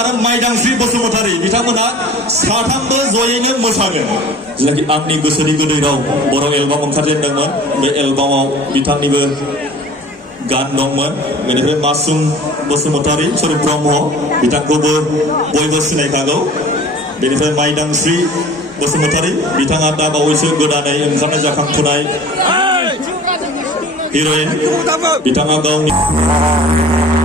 आरो माइदांस्रि बसुमतारी बिथांमोना साथामबो जयैनो मोसागोन जेनाखि आंनि गोसोनि गोदै राव बर' एलबाम ओंखारजेनदोंमोन बे एलबामाव बिथांनिबो गान दंमोन बेनिफ्राय मासुम बसुमतारी स्वरूप ब्रह्म बिथांखौबो बयबो सिनायखागौ बेनिफ्राय माइदांस्रि बसुमतारी बिथाङा दा बावैसो गोदानै ओंखारनाय जाखांफुनाय हिर'इन बिथाङा गावनि